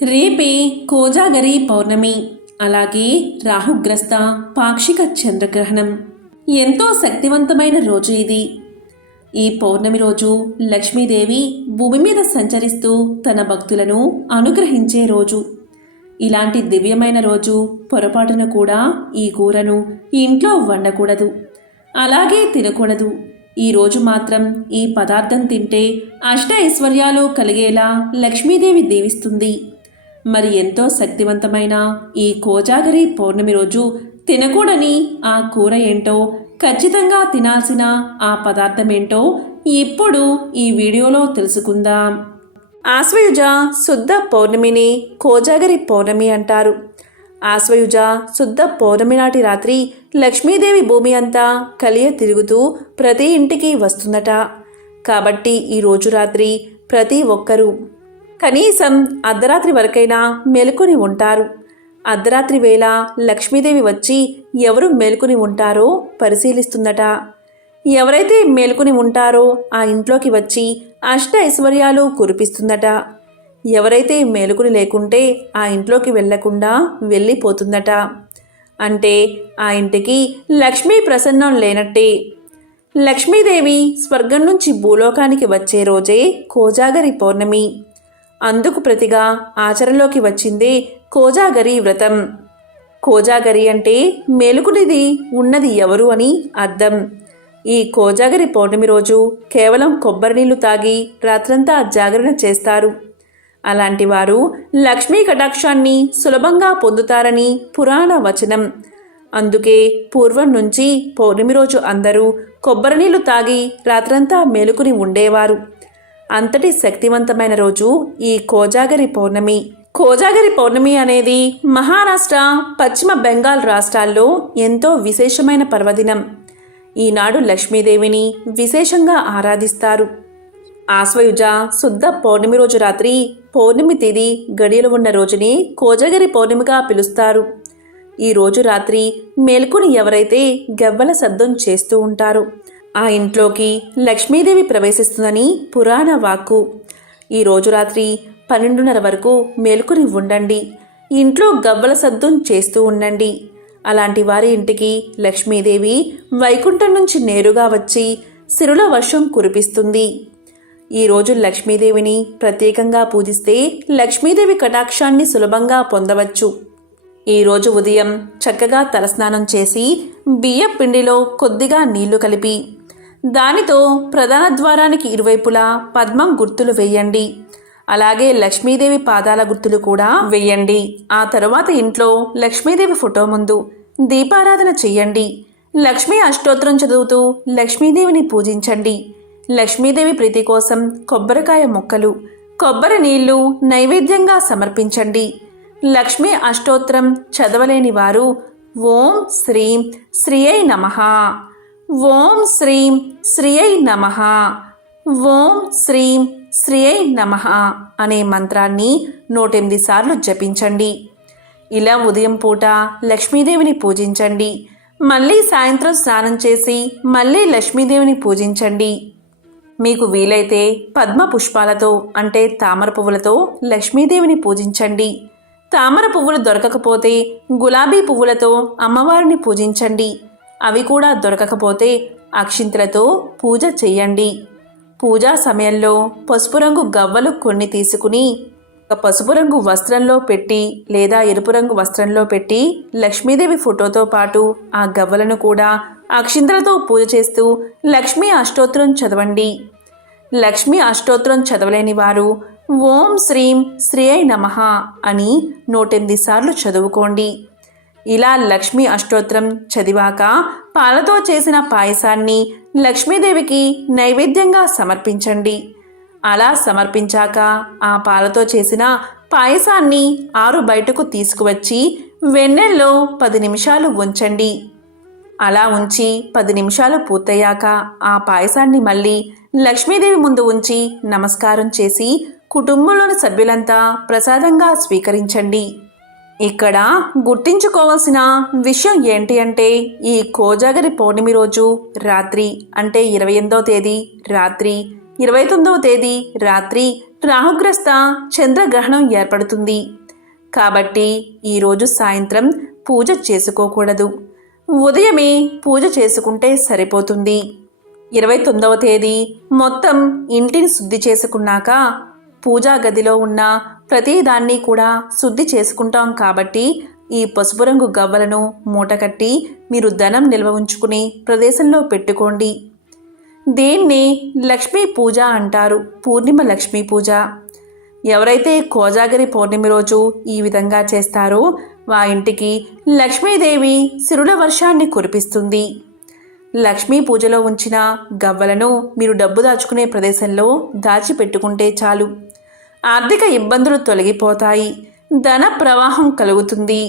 రేపే కోజాగరి పౌర్ణమి, అలాగే రాహుగ్రస్త పాక్షిక చంద్రగ్రహణం. ఎంతో శక్తివంతమైన రోజు ఇది. ఈ పౌర్ణమి రోజు లక్ష్మీదేవి భూమి మీద సంచరిస్తూ తన భక్తులను అనుగ్రహించే రోజు. ఇలాంటి దివ్యమైన రోజు పొరపాటున కూడా ఈ కూరను ఇంట్లో వండకూడదు, అలాగే తినకూడదు. ఈ రోజు మాత్రం ఈ పదార్థం తింటే అష్ట ఐశ్వర్యాలు కలిగేలా లక్ష్మీదేవి దీవిస్తుంది. మరి ఎంతో శక్తివంతమైన ఈ కోజాగరి పౌర్ణమి రోజు తినకూడని ఆ కూర ఏంటో, ఖచ్చితంగా తినాల్సిన ఆ పదార్థం ఏంటో ఇప్పుడు ఈ వీడియోలో తెలుసుకుందాం. ఆశ్వయుజ శుద్ధ పౌర్ణమిని కోజాగరి పౌర్ణమి అంటారు. ఆశ్వయుజ శుద్ధ పౌర్ణమి నాటి రాత్రి లక్ష్మీదేవి భూమి అంతా కలియ తిరుగుతూ ప్రతి ఇంటికి వస్తుందట. కాబట్టి ఈరోజు రాత్రి ప్రతి ఒక్కరూ కనీసం అర్ధరాత్రి వరకైనా మేలుకొని ఉంటారు. అర్ధరాత్రి వేళ లక్ష్మీదేవి వచ్చి ఎవరు మేలుకొని ఉంటారో పరిశీలిస్తుందట. ఎవరైతే మేలుకొని ఉంటారో ఆ ఇంట్లోకి వచ్చి అష్ట ఐశ్వర్యాలు కురిపిస్తుందట. ఎవరైతే మేలుకుని లేకుంటే ఆ ఇంట్లోకి వెళ్లకుండా వెళ్ళిపోతుందట. అంటే ఆ ఇంటికి లక్ష్మీ ప్రసన్నం లేనట్టే. లక్ష్మీదేవి స్వర్గం నుంచి భూలోకానికి వచ్చే రోజే కోజాగరి పౌర్ణమి. అందుకు ప్రతిగా ఆచరణలోకి వచ్చిందే కోజాగరి వ్రతం. కోజాగరి అంటే మేలుకునిది ఉన్నది ఎవరు అని అర్థం. ఈ కోజాగరి పౌర్ణమి రోజు కేవలం కొబ్బరి నీళ్లు తాగి రాత్రంతా జాగరణ చేస్తారు. అలాంటి వారు లక్ష్మీ కటాక్షాన్ని సులభంగా పొందుతారని పురాణ వచనం. అందుకే పూర్వం నుంచి పౌర్ణమి రోజు అందరూ కొబ్బరి నీళ్లు తాగి రాత్రంతా మేలుకుని ఉండేవారు. అంతటి శక్తివంతమైన రోజు ఈ కోజాగరి పౌర్ణమి. కోజాగరి పౌర్ణమి అనేది మహారాష్ట్ర, పశ్చిమ బెంగాల్ రాష్ట్రాల్లో ఎంతో విశేషమైన పర్వదినం. ఈనాడు లక్ష్మీదేవిని విశేషంగా ఆరాధిస్తారు. ఆశ్వయుజ శుద్ధ పౌర్ణమి రోజు రాత్రి పౌర్ణమి తిథి గడియలు ఉన్న రోజుని కోజాగరి పౌర్ణమిగా పిలుస్తారు. ఈ రోజు రాత్రి మేల్కొని ఎవరైతే గవ్వల శబ్దం చేస్తూ ఉంటారో ఆ ఇంట్లోకి లక్ష్మీదేవి ప్రవేశిస్తుందని పురాణ వాక్కు. ఈ రోజు రాత్రి 12:30 వరకు మేల్కొని ఉండండి. ఇంట్లో గవ్వల శబ్దం చేస్తూ ఉండండి. అలాంటి వారి ఇంటికి లక్ష్మీదేవి వైకుంఠం నుంచి నేరుగా వచ్చి సిరుల వర్షం కురిపిస్తుంది. ఈరోజు లక్ష్మీదేవిని ప్రత్యేకంగా పూజిస్తే లక్ష్మీదేవి కటాక్షాన్ని సులభంగా పొందవచ్చు. ఈరోజు ఉదయం చక్కగా తలస్నానం చేసి బియ్యం పిండిలో కొద్దిగా నీళ్లు కలిపి దానితో ప్రధాన ద్వారానికి ఇరువైపులా పద్మం గుర్తులు వేయండి. అలాగే లక్ష్మీదేవి పాదాల గుర్తులు కూడా వేయండి. ఆ తరువాత ఇంట్లో లక్ష్మీదేవి ఫోటో ముందు దీపారాధన చెయ్యండి. లక్ష్మీ అష్టోత్తరం చదువుతూ లక్ష్మీదేవిని పూజించండి. లక్ష్మీదేవి ప్రీతి కోసం కొబ్బరికాయ ముక్కలు, కొబ్బరి నీళ్లు నైవేద్యంగా సమర్పించండి. లక్ష్మీ అష్టోత్తరం చదవలేని వారు ఓం శ్రీం శ్రీయై నమః, ఓం శ్రీం శ్రీయై నమః, ఓం శ్రీం శ్రీయై నమః అనే మంత్రాన్ని 108 సార్లు జపించండి. ఇలా ఉదయం పూట లక్ష్మీదేవిని పూజించండి. మళ్ళీ సాయంత్రం స్నానం చేసి మళ్ళీ లక్ష్మీదేవిని పూజించండి. మీకు వీలైతే పద్మ పుష్పాలతో అంటే తామర పువ్వులతో లక్ష్మీదేవిని పూజించండి. తామర పువ్వులు దొరకకపోతే గులాబీ పువ్వులతో అమ్మవారిని పూజించండి. అవి కూడా దొరకకపోతే అక్షింతలతో పూజ చెయ్యండి. పూజా సమయంలో పసుపు రంగు గవ్వలు కొన్ని తీసుకుని ఒక పసుపు రంగు వస్త్రంలో పెట్టి లేదా ఎరుపు రంగు వస్త్రంలో పెట్టి లక్ష్మీదేవి ఫోటోతో పాటు ఆ గవ్వలను కూడా అక్షింతలతో పూజ చేస్తూ లక్ష్మీ అష్టోత్తరం చదవండి. లక్ష్మీ అష్టోత్తరం చదవలేని వారు ఓం శ్రీం శ్రీయై నమః అని 108 సార్లు చదువుకోండి. ఇలా లక్ష్మీ అష్టోత్తరం చదివాక పాలతో చేసిన పాయసాన్ని లక్ష్మీదేవికి నైవేద్యంగా సమర్పించండి. అలా సమర్పించాక ఆ పాలతో చేసిన పాయసాన్ని ఆరు బయటకు తీసుకువచ్చి వెన్నెల్లో 10 నిమిషాలు ఉంచండి. అలా ఉంచి 10 నిమిషాలు పూర్తయ్యాక ఆ పాయసాన్ని మళ్ళీ లక్ష్మీదేవి ముందు ఉంచి నమస్కారం చేసి కుటుంబంలోని సభ్యులంతా ప్రసాదంగా స్వీకరించండి. ఇక్కడ గుర్తించుకోవాల్సిన విషయం ఏంటి అంటే ఈ కోజాగరి పౌర్ణమి రోజు రాత్రి అంటే 28వ తేదీ రాత్రి 29వ తేదీ రాత్రి రాహుగ్రస్త చంద్రగ్రహణం ఏర్పడుతుంది. కాబట్టి ఈరోజు సాయంత్రం పూజ చేసుకోకూడదు. ఉదయమే పూజ చేసుకుంటే సరిపోతుంది. 29వ తేదీ మొత్తం ఇంటిని శుద్ధి చేసుకున్నాక పూజా గదిలో ఉన్న ప్రతిదాన్ని కూడా శుద్ధి చేసుకుంటాం. కాబట్టి ఈ పసుపు రంగు గవ్వలను మూటకట్టి మీరు ధనం నిల్వ ఉంచుకునే ప్రదేశంలో పెట్టుకోండి. దీన్ని లక్ష్మీ పూజ అంటారు, పూర్ణిమ లక్ష్మీ పూజ. ఎవరైతే కోజాగరి పౌర్ణమి రోజు ఈ విధంగా చేస్తారో వా ఇంటికి లక్ష్మీదేవి సిరుల వర్షాన్ని కురిపిస్తుంది. లక్ష్మీ పూజలో ఉంచిన గవ్వలను మీరు డబ్బు దాచుకునే ప్రదేశంలో దాచిపెట్టుకుంటే చాలు. ఆర్థిక ఇబ్బందులు తొలగిపోతాయి, ధన ప్రవాహం కలుగుతుంది.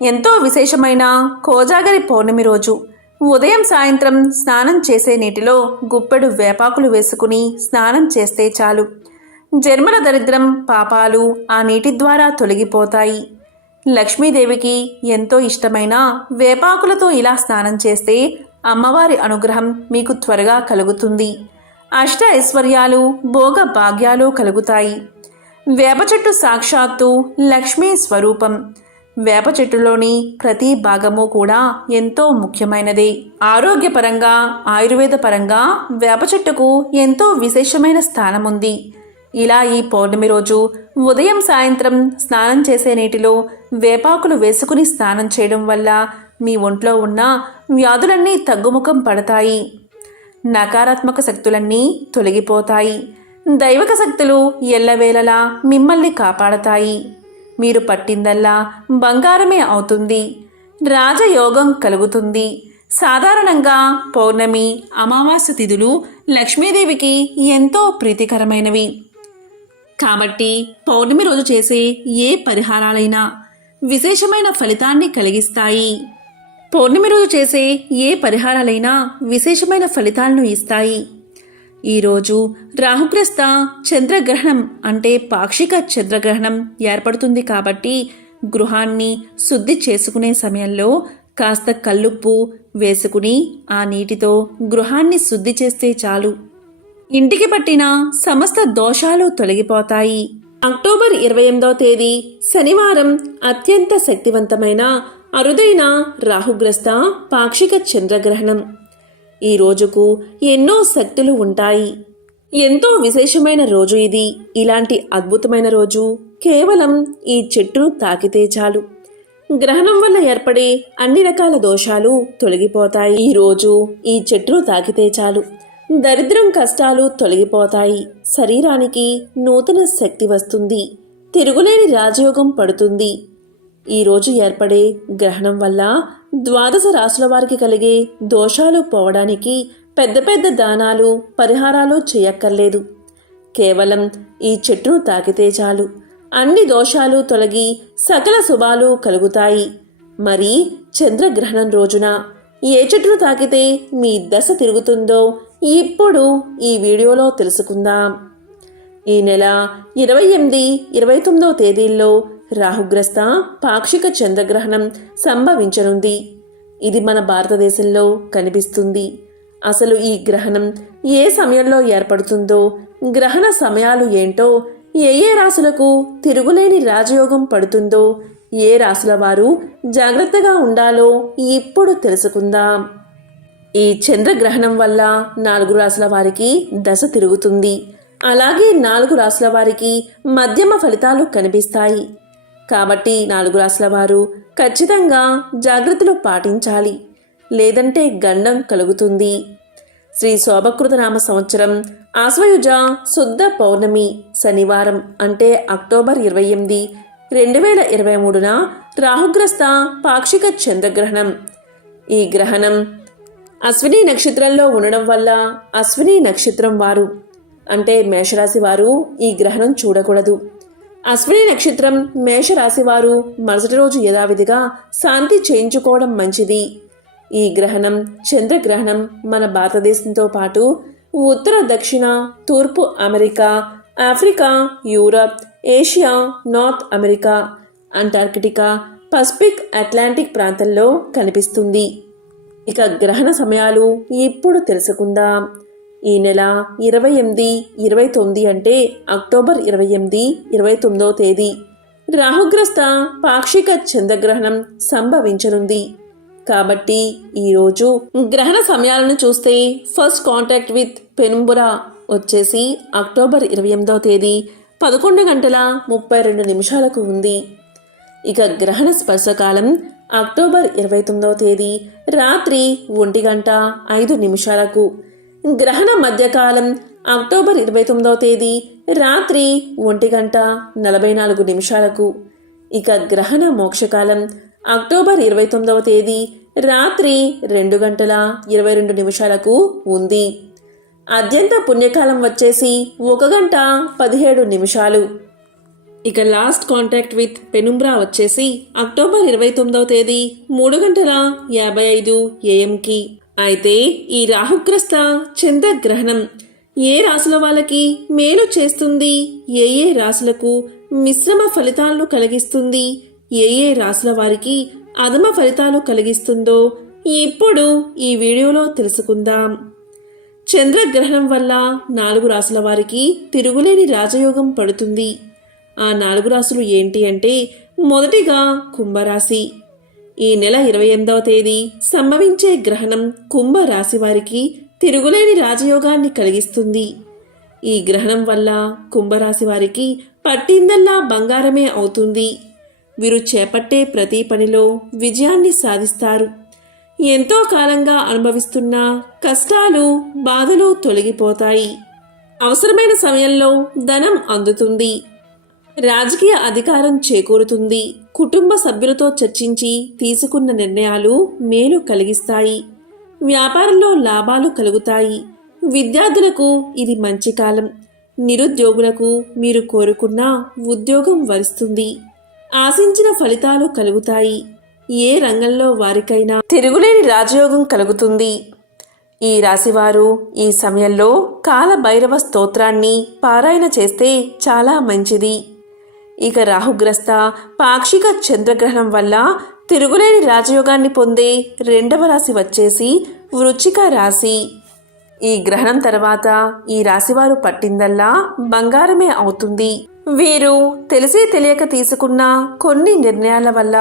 ఎంతో విశేషమైన కోజాగరి పౌర్ణమి రోజు ఉదయం సాయంత్రం స్నానం చేసే నీటిలో గుప్పెడు వేపాకులు వేసుకుని స్నానం చేస్తే చాలు. జన్మల దరిద్రం పాపాలు ఆ నీటి ద్వారా తొలగిపోతాయి. లక్ష్మీదేవికి ఎంతో ఇష్టమైన వేపాకులతో ఇలా స్నానం చేస్తే అమ్మవారి అనుగ్రహం మీకు త్వరగా కలుగుతుంది. అష్ట ఐశ్వర్యాలు భోగ భాగ్యాలు కలుగుతాయి. వేప చెట్టు సాక్షాత్తు లక్ష్మీ స్వరూపం. వేప చెట్టులోని ప్రతి భాగము కూడా ఎంతో ముఖ్యమైనదే. ఆరోగ్యపరంగా ఆయుర్వేద పరంగా వేప చెట్టుకు ఎంతో విశేషమైన స్థానం ఉంది. ఇలా ఈ పౌర్ణమి రోజు ఉదయం సాయంత్రం స్నానం చేసే నీటిలో వేపాకులు వేసుకుని స్నానం చేయడం వల్ల మీ ఒంట్లో ఉన్న వ్యాధులన్నీ తగ్గుముఖం పడతాయి. నకారాత్మక శక్తులన్నీ తొలగిపోతాయి. దైవక శక్తులు ఎల్లవేళలా మిమ్మల్ని కాపాడతాయి. మీరు పట్టిందల్లా బంగారమే అవుతుంది. రాజయోగం కలుగుతుంది. సాధారణంగా పౌర్ణమి అమావాస్య తిథులు లక్ష్మీదేవికి ఎంతో ప్రీతికరమైనవి. కాబట్టి పౌర్ణమి రోజు చేసే ఏ పరిహారాలైనా విశేషమైన ఫలితాన్ని కలిగిస్తాయి. పౌర్ణమి రోజు చేసే ఏ పరిహారాలైనా విశేషమైన ఫలితాలను ఇస్తాయి. ఈరోజు రాహుగ్రస్త చంద్రగ్రహణం అంటే పాక్షిక చంద్రగ్రహణం ఏర్పడుతుంది. కాబట్టి గృహాన్ని శుద్ధి చేసుకునే సమయంలో కాస్త కల్లుప్పు వేసుకుని ఆ నీటితో గృహాన్ని శుద్ధి చేస్తే చాలు. ఇంటికి పట్టిన సమస్త దోషాలు తొలగిపోతాయి. అక్టోబర్ 28వ తేదీ శనివారం అత్యంత శక్తివంతమైన అరుదైన రాహుగ్రస్త పాక్షిక చంద్రగ్రహణం. ఈ రోజుకు ఎన్నో శక్తులు ఉంటాయి. ఎంతో విశేషమైన రోజు ఇది. ఇలాంటి అద్భుతమైన రోజు కేవలం ఈ చెట్టును తాకితే చాలు. గ్రహణం వల్ల ఏర్పడే అన్ని రకాల దోషాలు తొలగిపోతాయి. ఈ రోజు ఈ చెట్టును తాకితే చాలు. దరిద్రం కష్టాలు తొలగిపోతాయి. శరీరానికి నూతన శక్తి వస్తుంది. తిరుగులేని రాజయోగం పడుతుంది. ఈరోజు ఏర్పడే గ్రహణం వల్ల ద్వాదశ రాశుల వారికి కలిగే దోషాలు పోవడానికి పెద్ద పెద్ద దానాలు పరిహారాలు చేయక్కర్లేదు. కేవలం ఈ చెట్టును తాకితే చాలు. అన్ని దోషాలు తొలగి సకల శుభాలు కలుగుతాయి. మరి చంద్రగ్రహణం రోజున ఏ చెట్టును తాకితే మీ దశ తిరుగుతుందో ఇప్పుడు ఈ వీడియోలో తెలుసుకుందాం. ఈ నెల 28, 29వ తేదీల్లో రాహుగ్రస్త పాక్షిక చంద్రగ్రహణం సంభవించనుంది. ఇది మన భారతదేశంలో కనిపిస్తుంది. అసలు ఈ గ్రహణం ఏ సమయంలో ఏర్పడుతుందో, గ్రహణ సమయాలు ఏంటో, ఏ ఏ రాశులకు తిరుగులేని రాజయోగం పడుతుందో, ఏ రాశుల వారు జాగ్రత్తగా ఉండాలో ఇప్పుడు తెలుసుకుందాం. ఈ చంద్రగ్రహణం వల్ల 4 రాశుల వారికి దశ తిరుగుతుంది. అలాగే 4 రాశుల వారికి మధ్యమ ఫలితాలు కనిపిస్తాయి. కాబట్టి 4 రాశుల వారు ఖచ్చితంగా జాగ్రత్తలు పాటించాలి, లేదంటే గండం కలుగుతుంది. శ్రీ శోభకృత నామ సంవత్సరం ఆశ్వయుజ శుద్ధ పౌర్ణమి శనివారం అంటే అక్టోబర్ 28, 2023న రాహుగ్రస్త పాక్షిక చంద్రగ్రహణం. ఈ గ్రహణం అశ్విని నక్షత్రంలో ఉండడం వల్ల అశ్విని నక్షత్రం వారు అంటే మేషరాశి వారు ఈ గ్రహణం చూడకూడదు. అశ్విని నక్షత్రం మేషరాశి వారు మరుసటి రోజు యథావిధిగా శాంతి చేయించుకోవడం మంచిది. ఈ గ్రహణం చంద్రగ్రహణం మన భారతదేశంతో పాటు ఉత్తర దక్షిణ తూర్పు America, Africa, Europe, Asia, north America, Antarctica, Pacific, Atlantic ప్రాంతంలో కనిపిస్తుంది. ఇక గ్రహణ సమయాలు ఇప్పుడు తెలుసుకుందాం. ఈ నెల 28, 29 అంటే అక్టోబర్ 28, 29వ తేదీ రాహుగ్రస్త పాక్షిక చంద్రగ్రహణం సంభవించనుంది. కాబట్టి ఈరోజు గ్రహణ సమయాలను చూస్తే ఫస్ట్ కాంటాక్ట్ విత్ పెనుంబురా వచ్చేసి అక్టోబర్ 28వ తేదీ 11 గంటల 32 నిమిషాలకు ఉంది. ఇక గ్రహణ స్పర్శకాలం అక్టోబర్ 29వ తేదీ రాత్రి 1 గంట 5 నిమిషాలకు. గ్రహణ మధ్యకాలం అక్టోబర్ 29వ తేదీ రాత్రి 1 గంట 44 నిమిషాలకు. ఇక గ్రహణ మోక్షకాలం అక్టోబర్ 29వ తేదీ రాత్రి 2 గంటల 22 నిమిషాలకు ఉంది. అత్యంత పుణ్యకాలం వచ్చేసి 1 గంట 17 నిమిషాలు. ఇక లాస్ట్ కాంటాక్ట్ విత్ పెనుంబ్రా వచ్చేసి అక్టోబర్ 29వ తేదీ 3 గంటల 55 AM. అయితే ఈ రాహుగ్రస్త చంద్రగ్రహణం ఏ రాశుల వాళ్ళకి మేలు చేస్తుంది, ఏ రాశులకు మిశ్రమ ఫలితాలను కలిగిస్తుంది, ఏ రాశుల వారికి అధమ ఫలితాలు కలిగిస్తుందో ఇప్పుడు ఈ వీడియోలో తెలుసుకుందాం. చంద్రగ్రహణం వల్ల 4 రాశుల వారికి తిరుగులేని రాజయోగం పడుతుంది. ఆ 4 రాశులు ఏంటి అంటే, మొదటిగా కుంభరాశి. ఈ నెల 28వ తేదీ సంభవించే గ్రహణం కుంభరాశి వారికి తిరుగులేని రాజయోగాన్ని కలిగిస్తుంది. ఈ గ్రహణం వల్ల కుంభరాశి వారికి పట్టిందల్లా బంగారమే అవుతుంది. వీరు చేపట్టే ప్రతి పనిలో విజయాన్ని సాధిస్తారు. ఎంతో కాలంగా అనుభవిస్తున్న కష్టాలు, బాధలు తొలగిపోతాయి. అవసరమైన సమయంలో ధనం అందుతుంది. రాజకీయ అధికారం చేకూరుతుంది. కుటుంబ సభ్యులతో చర్చించి తీసుకున్న నిర్ణయాలు మేలు కలిగిస్తాయి. వ్యాపారంలో లాభాలు కలుగుతాయి. విద్యార్థులకు ఇది మంచి కాలం. నిరుద్యోగులకు మీరు కోరుకున్న ఉద్యోగం వరిస్తుంది. ఆశించిన ఫలితాలు కలుగుతాయి. ఏ రంగంలో వారికైనా తిరుగులేని రాజయోగం కలుగుతుంది. ఈ రాశివారు ఈ సమయంలో కాలభైరవ స్తోత్రాన్ని పారాయణ చేస్తే చాలా మంచిది. ఇక రాహుగ్రస్త పాక్షిక చంద్రగ్రహణం వల్ల తిరుగులేని రాజయోగాన్ని పొందే 2వ రాశి వచ్చేసి వృశ్చిక రాశి. ఈ గ్రహణం తర్వాత ఈ రాశివారు పట్టిందల్లా బంగారమే అవుతుంది. వీరు తెలిసి తెలియక తీసుకున్న కొన్ని నిర్ణయాల వల్ల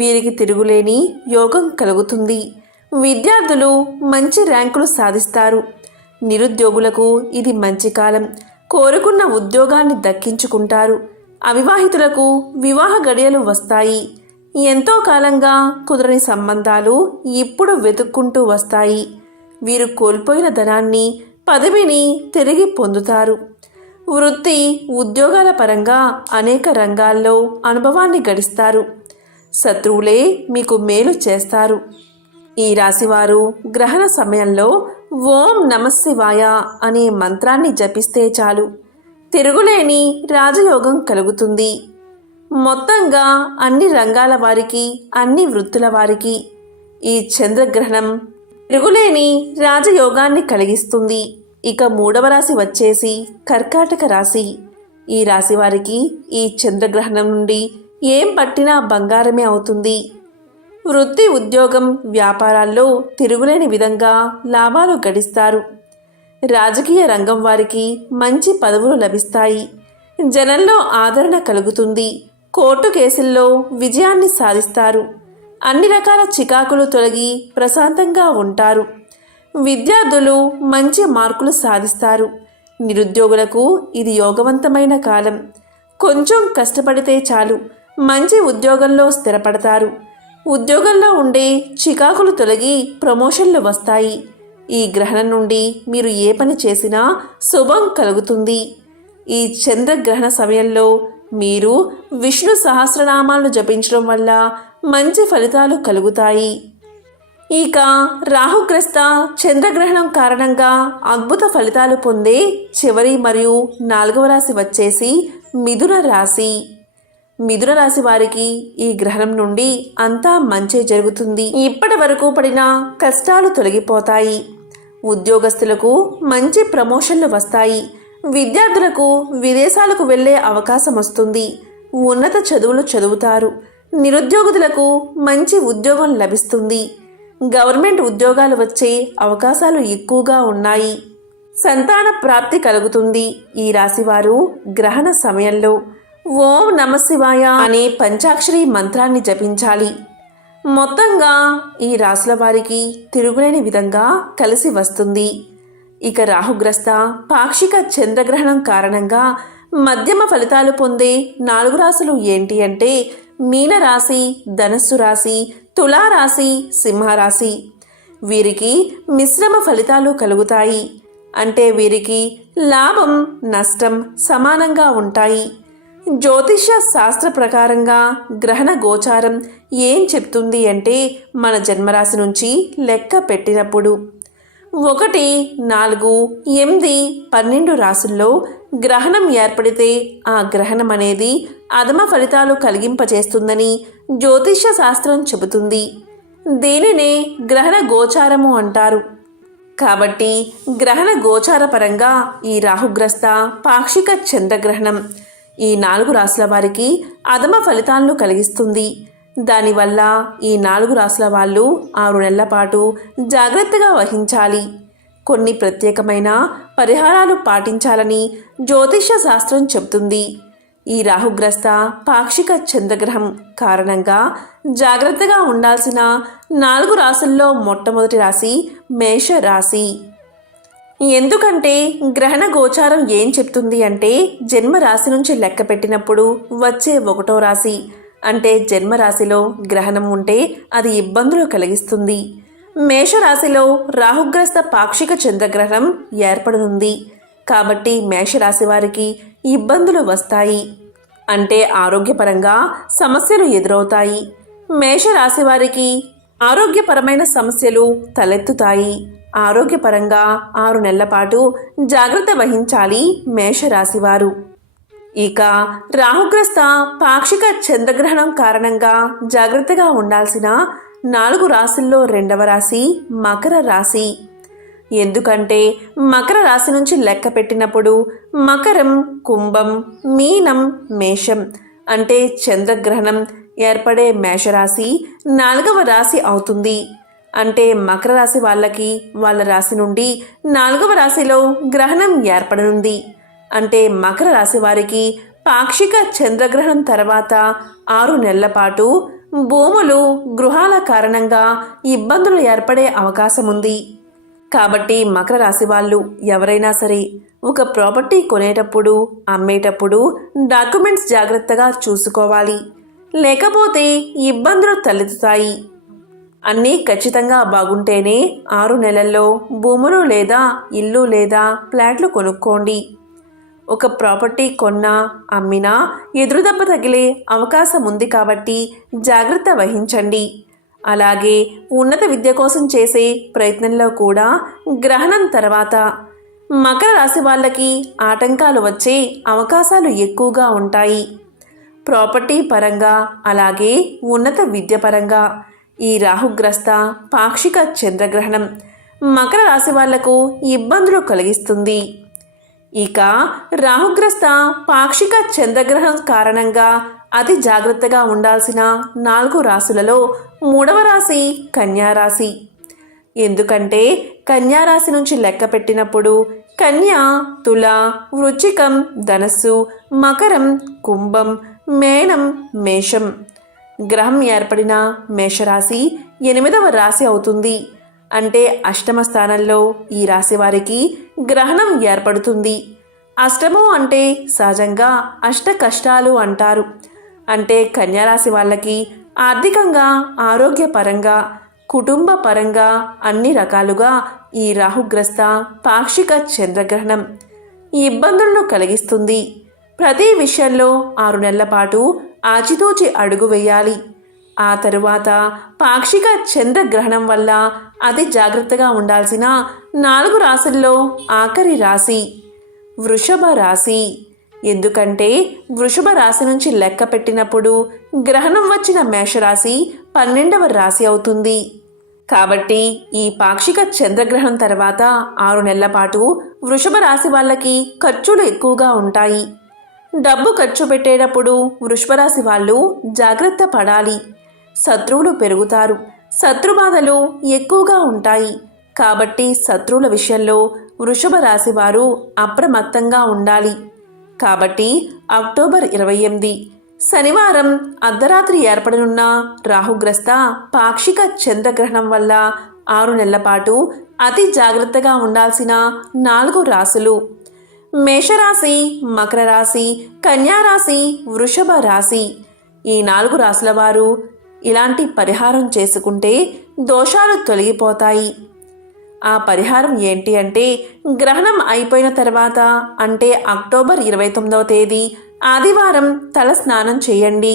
వీరికి తిరుగులేని యోగం కలుగుతుంది. విద్యార్థులు మంచి ర్యాంకులు సాధిస్తారు. నిరుద్యోగులకు ఇది మంచి కాలం. కోరుకున్న ఉద్యోగాన్ని దక్కించుకుంటారు. అవివాహితులకు వివాహ గడియలు వస్తాయి. ఎంతో కాలంగా కుదరని సంబంధాలు ఇప్పుడు వెతుక్కుంటూ వస్తాయి. వీరు కోల్పోయిన ధనాన్ని, పదవిని తిరిగి పొందుతారు. వృత్తి, ఉద్యోగాల పరంగా అనేక రంగాల్లో అనుభవాన్ని గడిస్తారు. శత్రువులే మీకు మేలు చేస్తారు. ఈ రాశివారు గ్రహణ సమయంలో ఓం నమఃశివాయ అనే మంత్రాన్ని జపిస్తే చాలు తిరుగులేని రాజయోగం కలుగుతుంది. మొత్తంగా అన్ని రంగాల వారికి, అన్ని వృత్తుల వారికి ఈ చంద్రగ్రహణం తిరుగులేని రాజయోగాన్ని కలిగిస్తుంది. ఇక 3వ రాశి వచ్చేసి కర్కాటక రాశి. ఈ రాశి వారికి ఈ చంద్రగ్రహణం నుండి ఏం పట్టినా బంగారమే అవుతుంది. వృత్తి, ఉద్యోగం, వ్యాపారాల్లో తిరుగులేని విధంగా లాభాలు గడిస్తారు. రాజకీయ రంగం వారికి మంచి పదవులు లభిస్తాయి. జనంలో ఆదరణ కలుగుతుంది. కోర్టు కేసుల్లో విజయాన్ని సాధిస్తారు. అన్ని రకాల చికాకులు తొలగి ప్రశాంతంగా ఉంటారు. విద్యార్థులు మంచి మార్కులు సాధిస్తారు. నిరుద్యోగులకు ఇది యోగవంతమైన కాలం. కొంచెం కష్టపడితే చాలు మంచి ఉద్యోగంలో స్థిరపడతారు. ఉద్యోగంలో ఉండే చికాకులు తొలగి ప్రమోషన్లు వస్తాయి. ఈ గ్రహణం నుండి మీరు ఏ పని చేసినా శుభం కలుగుతుంది. ఈ చంద్రగ్రహణ సమయంలో మీరు విష్ణు సహస్రనామాలను జపించడం వల్ల మంచి ఫలితాలు కలుగుతాయి. ఇక రాహుగ్రస్త చంద్రగ్రహణం కారణంగా అద్భుత ఫలితాలు పొందే చివరి మరియు 4వ రాశి వచ్చేసి మిథున రాశి. మిథున రాశి వారికి ఈ గ్రహణం నుండి అంతా మంచే జరుగుతుంది. ఇప్పటి వరకు పడిన కష్టాలు తొలగిపోతాయి. ఉద్యోగస్తులకు మంచి ప్రమోషన్లు వస్తాయి. విద్యార్థులకు విదేశాలకు వెళ్ళే అవకాశం వస్తుంది. ఉన్నత చదువులు చదువుతారు. నిరుద్యోగులకు మంచి ఉద్యోగం లభిస్తుంది. గవర్నమెంట్ ఉద్యోగాలు వచ్చే అవకాశాలు ఎక్కువగా ఉన్నాయి. సంతాన ప్రాప్తి కలుగుతుంది. ఈ రాశివారు గ్రహణ సమయంలో ఓం నమశివాయ అనే పంచాక్షరి మంత్రాన్ని జపించాలి. మొత్తంగా ఈ రాశుల వారికి తిరుగులేని విధంగా కలిసి వస్తుంది. ఇక రాహుగ్రస్త పాక్షిక చంద్రగ్రహణం కారణంగా మధ్యమ ఫలితాలు పొందే 4 రాశులు ఏంటి అంటే మీనరాశి, ధనస్సు రాశి, తులారాశి, సింహరాశి. వీరికి మిశ్రమ ఫలితాలు కలుగుతాయి. అంటే వీరికి లాభం నష్టం సమానంగా ఉంటాయి. జ్యోతిష శాస్త్ర ప్రకారంగా గ్రహణ గోచారం ఏం చెప్తుంది అంటే మన జన్మరాశి నుంచి లెక్క పెట్టినప్పుడు 1, 4, 8, 12 రాశుల్లో గ్రహణం ఏర్పడితే ఆ గ్రహణం అనేది అధమ ఫలితాలు కలిగింపచేస్తుందని జ్యోతిష శాస్త్రం చెబుతుంది. దీనినే గ్రహణ గోచారము అంటారు. కాబట్టి గ్రహణ గోచార పరంగా ఈ రాహుగ్రస్త పాక్షిక చంద్రగ్రహణం ఈ 4 రాశుల వారికి అధమ ఫలితాలను కలిగిస్తుంది. దానివల్ల ఈ 4 రాశుల వాళ్ళు 6 నెలల పాటు జాగ్రత్తగా వహించాలి. కొన్ని ప్రత్యేకమైన పరిహారాలు పాటించాలని జ్యోతిష శాస్త్రం చెబుతుంది. ఈ రాహుగ్రస్త పాక్షిక చంద్రగ్రహం కారణంగా జాగ్రత్తగా ఉండాల్సిన 4 రాశుల్లో మొట్టమొదటి రాశి మేషరాశి. ఎందుకంటే గ్రహణ గోచారం ఏం చెప్తుంది అంటే జన్మరాశి నుంచి లెక్క పెట్టినప్పుడు వచ్చే 1వ రాశి అంటే జన్మరాశిలో గ్రహణం ఉంటే అది ఇబ్బందులు కలిగిస్తుంది. మేషరాశిలో రాహుగ్రస్త పాక్షిక చంద్రగ్రహణం ఏర్పడనుంది. కాబట్టి మేషరాశి వారికి ఇబ్బందులు వస్తాయి. అంటే ఆరోగ్యపరంగా సమస్యలు ఎదురవుతాయి. మేషరాశి వారికి ఆరోగ్యపరమైన సమస్యలు తలెత్తుతాయి. ఆరోగ్యపరంగా 6 నెలల పాటు జాగ్రత్త వహించాలి మేషరాశివారు. ఇక రాహుగ్రస్త పాక్షిక చంద్రగ్రహణం కారణంగా జాగ్రత్తగా ఉండాల్సిన 4 రాశుల్లో 2వ రాశి మకర రాశి. ఎందుకంటే మకర రాశి నుంచి లెక్క పెట్టినప్పుడు మకరం, కుంభం, మీనం, మేషం అంటే చంద్రగ్రహణం ఏర్పడే మేషరాశి 4వ రాశి అవుతుంది. అంటే మకర రాశి వాళ్ళకి వాళ్ళ రాశి నుండి 4వ రాశిలో గ్రహణం ఏర్పడనుంది. అంటే మకర రాశి వారికి పాక్షిక చంద్రగ్రహణం తర్వాత 6 నెలల పాటు భూములు, గృహాల కారణంగా ఇబ్బందులు ఏర్పడే అవకాశం ఉంది. కాబట్టి మకర రాశి వాళ్ళు ఎవరైనా సరే ఒక ప్రాపర్టీ కొనేటప్పుడు, అమ్మేటప్పుడు డాక్యుమెంట్స్ జాగ్రత్తగా చూసుకోవాలి. లేకపోతే ఇబ్బందులు తలెత్తుతాయి. అన్నీ ఖచ్చితంగా బాగుంటేనే 6 నెలల్లో భూములు లేదా ఇల్లు లేదా ఫ్లాట్లు కొనుక్కోండి. ఒక ప్రాపర్టీ కొన్నా, అమ్మినా ఎదురుదెబ్బ తగిలే అవకాశం ఉంది. కాబట్టి జాగ్రత్త వహించండి. అలాగే ఉన్నత విద్య కోసం చేసే ప్రయత్నంలో కూడా గ్రహణం తర్వాత మకర రాశి వాళ్ళకి ఆటంకాలు వచ్చే అవకాశాలు ఎక్కువగా ఉంటాయి. ప్రాపర్టీ పరంగా అలాగే ఉన్నత విద్య పరంగా ఈ రాహుగ్రస్త పాక్షిక చంద్రగ్రహణం మకర రాశి వాళ్లకు ఇబ్బందులు కలిగిస్తుంది. ఇక రాహుగ్రస్త పాక్షిక చంద్రగ్రహణం కారణంగా అతి జాగ్రత్తగా ఉండాల్సిన 4 రాశులలో 3వ రాశి కన్యారాశి. ఎందుకంటే కన్యారాశి నుంచి లెక్క పెట్టినప్పుడు కన్య, తుల, వృశ్చికం, ధనస్సు, మకరం, కుంభం, మేనం, మేషం. గ్రహం ఏర్పడిన మేషరాశి 8వ రాశి అవుతుంది. అంటే అష్టమ స్థానంలో ఈ రాశి వారికి గ్రహణం ఏర్పడుతుంది. అష్టమం అంటే సహజంగా అష్ట కష్టాలు అంటారు. అంటే కన్యారాశి వాళ్ళకి ఆర్థికంగా, ఆరోగ్యపరంగా, కుటుంబ పరంగా అన్ని రకాలుగా ఈ రాహుగ్రస్త పాక్షిక చంద్రగ్రహణం ఇబ్బందులను కలిగిస్తుంది. ప్రతి విషయంలో 6 నెలల పాటు ఆచితూచి అడుగు వేయాలి. ఆ తరువాత పాక్షిక చంద్రగ్రహణం వల్ల అతి జాగ్రత్తగా ఉండాల్సిన 4 రాశుల్లో ఆఖరి రాశి వృషభ రాశి. ఎందుకంటే వృషభ రాశి నుంచి లెక్క పెట్టినప్పుడు గ్రహణం వచ్చిన మేషరాశి 12వ రాశి అవుతుంది. కాబట్టి ఈ పాక్షిక చంద్రగ్రహణం తర్వాత 6 నెలల పాటు వృషభ రాశి వాళ్ళకి ఖర్చులు ఎక్కువగా ఉంటాయి. డబ్బు ఖర్చు పెట్టేటప్పుడు వృషభ రాశి వాళ్ళు జాగ్రత్త పడాలి. శత్రువులు పెరుగుతారు. శత్రుబాధలు ఎక్కువగా ఉంటాయి. కాబట్టి శత్రువుల విషయంలో వృషభ రాశి వారు అప్రమత్తంగా ఉండాలి. కాబట్టి అక్టోబర్ 28 శనివారం అర్ధరాత్రి ఏర్పడనున్న రాహుగ్రస్త పాక్షిక చంద్రగ్రహణం వల్ల 6 నెలల పాటు అతి జాగ్రత్తగా ఉండాల్సిన 4 రాశులు: మేషరాశి, మకర రాశి, కన్యారాశి, వృషభ రాశి. ఈ 4 రాశుల వారు ఇలాంటి పరిహారం చేసుకుంటే దోషాలు తొలగిపోతాయి. ఆ పరిహారం ఏంటి అంటే, గ్రహణం అయిపోయిన తర్వాత అంటే అక్టోబర్ 29వ తేదీ ఆదివారం తల స్నానం చేయండి.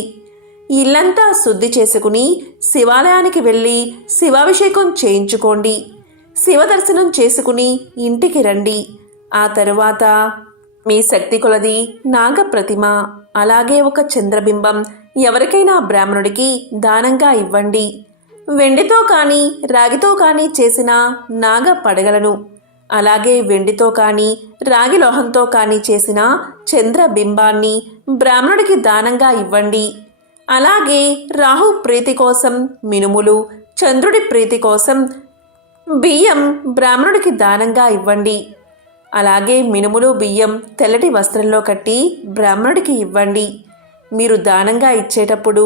ఇల్లంతా శుద్ధి చేసుకుని శివాలయానికి వెళ్ళి శివాభిషేకం చేయించుకోండి. శివ దర్శనం చేసుకుని ఇంటికి రండి. ఆ తరువాత మీ శక్తి కొలది నాగప్రతిమ, అలాగే ఒక చంద్రబింబం ఎవరికైనా బ్రాహ్మణుడికి దానంగా ఇవ్వండి. వెండితో కానీ రాగితో కానీ చేసిన నాగ పడగలను, అలాగే వెండితో కానీ రాగి లోహంతో కానీ చేసిన చంద్రబింబాన్ని బ్రాహ్మణుడికి దానంగా ఇవ్వండి. అలాగే రాహు ప్రీతి కోసం మినుములు, చంద్రుడి ప్రీతి కోసం బియ్యం బ్రాహ్మణుడికి దానంగా ఇవ్వండి. అలాగే మినుములు బియ్యం తెల్లటి వస్త్రంలో కట్టి బ్రాహ్మణుడికి ఇవ్వండి. మీరు దానంగా ఇచ్చేటప్పుడు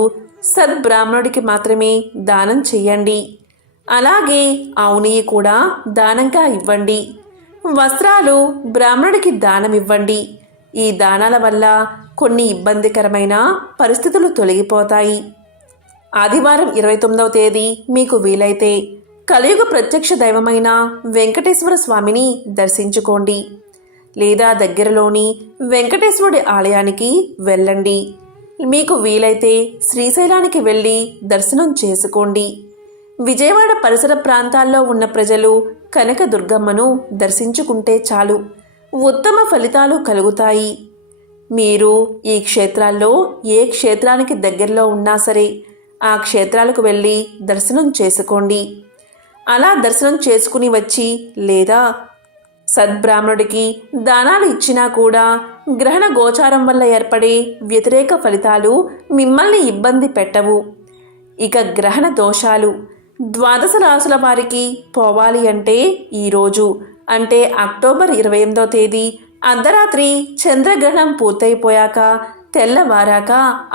సద్బ్రాహ్మణుడికి మాత్రమే దానం చెయ్యండి. అలాగే ఆవు నెయ్యి కూడా దానంగా ఇవ్వండి. వస్త్రాలు బ్రాహ్మణుడికి దానం ఇవ్వండి. ఈ దానాల వల్ల కొన్ని ఇబ్బందికరమైన పరిస్థితులు తొలగిపోతాయి. ఆదివారం 29వ తేదీ మీకు వీలైతే కలియుగ ప్రత్యక్ష దైవమైన వెంకటేశ్వర స్వామిని దర్శించుకోండి, లేదా దగ్గరలోని వెంకటేశ్వరుడి ఆలయానికి వెళ్ళండి. మీకు వీలైతే శ్రీశైలానికి వెళ్ళి దర్శనం చేసుకోండి. విజయవాడ పరిసర ప్రాంతాల్లో ఉన్న ప్రజలు కనకదుర్గమ్మను దర్శించుకుంటే చాలు, ఉత్తమ ఫలితాలు కలుగుతాయి. మీరు ఈ క్షేత్రాల్లో ఏ క్షేత్రానికి దగ్గరలో ఉన్నా సరే ఆ క్షేత్రాలకు వెళ్ళి దర్శనం చేసుకోండి. అలా దర్శనం చేసుకుని వచ్చి లేదా సద్బ్రాహ్మణుడికి దానాలు ఇచ్చినా కూడా గ్రహణ గోచారం వల్ల ఏర్పడే వ్యతిరేక ఫలితాలు మిమ్మల్ని ఇబ్బంది పెట్టవు. ఇక గ్రహణ దోషాలు 12 రాశుల వారికి పోవాలి అంటే ఈరోజు అంటే అక్టోబర్ 28వ తేదీ అర్ధరాత్రి చంద్రగ్రహణం పూర్తయిపోయాక తెల్లవారాక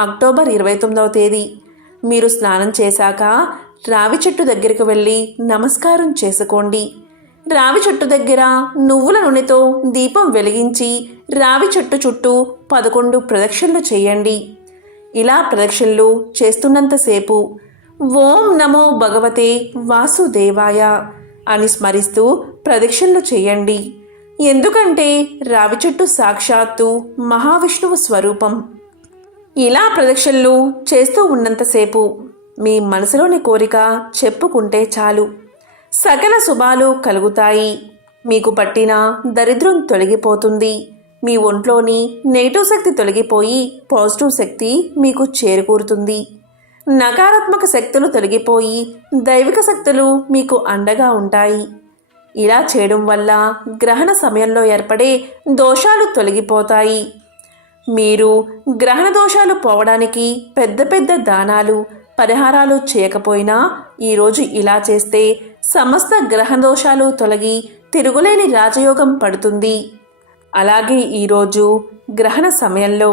అక్టోబర్ 29వ తేదీ మీరు స్నానం చేశాక రావి చెట్టు దగ్గరికి వెళ్ళి నమస్కారం చేసుకోండి. రావి చెట్టు దగ్గర నువ్వుల నూనెతో దీపం వెలిగించి రావి చెట్టు చుట్టూ 11 ప్రదక్షిణలు చేయండి. ఇలా ప్రదక్షిణలు చేస్తున్నంతసేపు ఓం నమో భగవతే వాసుదేవాయ అని స్మరిస్తూ ప్రదక్షిణలు చేయండి. ఎందుకంటే రావి చెట్టు సాక్షాత్తు మహావిష్ణువు స్వరూపం. ఇలా ప్రదక్షిణలు చేస్తూ ఉన్నంతసేపు మీ మనసులోని కోరిక చెప్పుకుంటే చాలు, సకల శుభాలు కలుగుతాయి. మీకు పట్టిన దరిద్రం తొలగిపోతుంది. మీ ఒంట్లోని నెగిటివ్ శక్తి తొలగిపోయి పాజిటివ్ శక్తి మీకు చేరుకూరుతుంది. నకారాత్మక శక్తులు తొలగిపోయి దైవిక శక్తులు మీకు అండగా ఉంటాయి. ఇలా చేయడం వల్ల గ్రహణ సమయంలో ఏర్పడే దోషాలు తొలగిపోతాయి. మీరు గ్రహణ దోషాలు పోవడానికి పెద్ద పెద్ద దానాలు పరిహారాలు చేయకపోయినా ఈరోజు ఇలా చేస్తే సమస్త గ్రహ దోషాలు తొలగి తిరుగులేని రాజయోగం పడుతుంది. అలాగే ఈరోజు గ్రహణ సమయంలో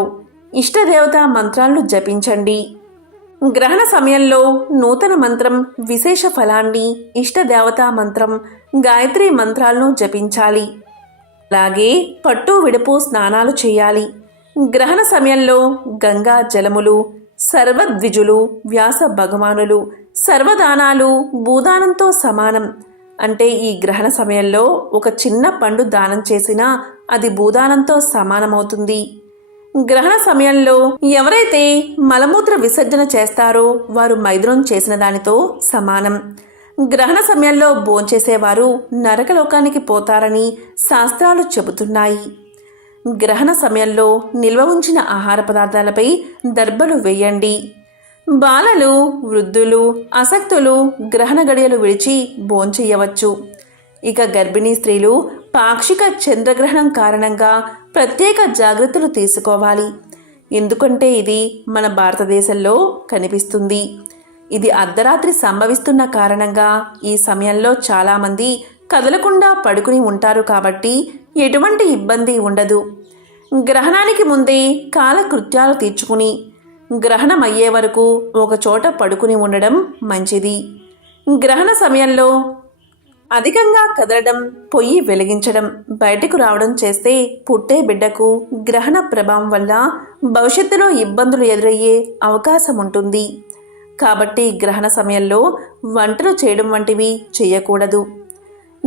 ఇష్టదేవతా మంత్రాలను జపించండి. గ్రహణ సమయంలో నూతన మంత్రం, విశేష ఫలాన్ని, ఇష్టదేవతా మంత్రం, గాయత్రి మంత్రాలను జపించాలి. అలాగే పట్టు విడుపు స్నానాలు చేయాలి. గ్రహణ సమయంలో గంగా జలములు, సర్వద్విజులు, వ్యాస భగవానులు, సర్వదానాలు భూదానంతో సమానం. అంటే ఈ గ్రహణ సమయంలో ఒక చిన్న పండు దానం చేసినా అది భూదానంతో సమానమవుతుంది. గ్రహణ సమయంలో ఎవరైతే మలమూత్ర విసర్జన చేస్తారో వారు మైథునం చేసిన దానితో సమానం. గ్రహణ సమయంలో భోంచేసేవారు నరకలోకానికి పోతారని శాస్త్రాలు చెబుతున్నాయి. గ్రహణ సమయంలో నిల్వ ఉంచిన ఆహార పదార్థాలపై దర్బలు వేయండి. బాలలు, వృద్ధులు, అసక్తులు గ్రహణ గడియలు విడిచి భోంచెయ్యవచ్చు. ఇక గర్భిణీ స్త్రీలు పాక్షిక చంద్రగ్రహణం కారణంగా ప్రత్యేక జాగ్రత్తలు తీసుకోవాలి. ఎందుకంటే ఇది మన భారతదేశంలో కనిపిస్తుంది. ఇది అర్ధరాత్రి సంభవిస్తున్న కారణంగా ఈ సమయంలో చాలామంది కదలకుండా పడుకుని ఉంటారు కాబట్టి ఎటువంటి ఇబ్బంది ఉండదు. గ్రహణానికి ముందే కాలకృత్యాలు తీర్చుకుని గ్రహణం అయ్యే వరకు ఒకచోట పడుకుని ఉండడం మంచిది. గ్రహణ సమయంలో అధికంగా కదలడం, పొయ్యి వెలిగించడం, బయటకు రావడం చేస్తే పుట్టే బిడ్డకు గ్రహణ ప్రభావం వల్ల భవిష్యత్తులో ఇబ్బందులు ఎదురయ్యే అవకాశం ఉంటుంది. కాబట్టి గ్రహణ సమయంలో వంటలు చేయడం వంటివి చేయకూడదు.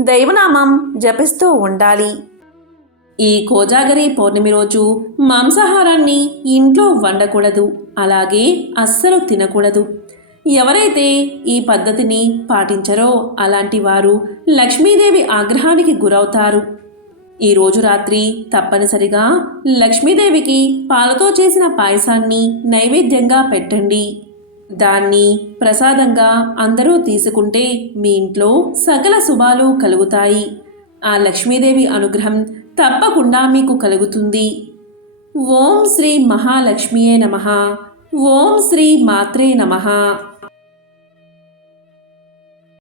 దైవనామం జపిస్తూ ఉండాలి. ఈ కోజాగరి పౌర్ణమి రోజు మాంసాహారాన్ని ఇంట్లో వండకూడదు, అలాగే అస్సలు తినకూడదు. ఎవరైతే ఈ పద్ధతిని పాటించరో అలాంటి వారు లక్ష్మీదేవి ఆగ్రహానికి గురవుతారు. ఈరోజు రాత్రి తప్పనిసరిగా లక్ష్మీదేవికి పాలతో చేసిన పాయసాన్ని నైవేద్యంగా పెట్టండి. దాన్ని ప్రసాదంగా అందరూ తీసుకుంటే మీ ఇంట్లో సకల శుభాలు కలుగుతాయి. ఆ లక్ష్మీదేవి అనుగ్రహం తప్పకుండా మీకు కలుగుతుంది. ఓం శ్రీ మహాలక్ష్మియే నమః. ఓం శ్రీ మాత్రే నమః.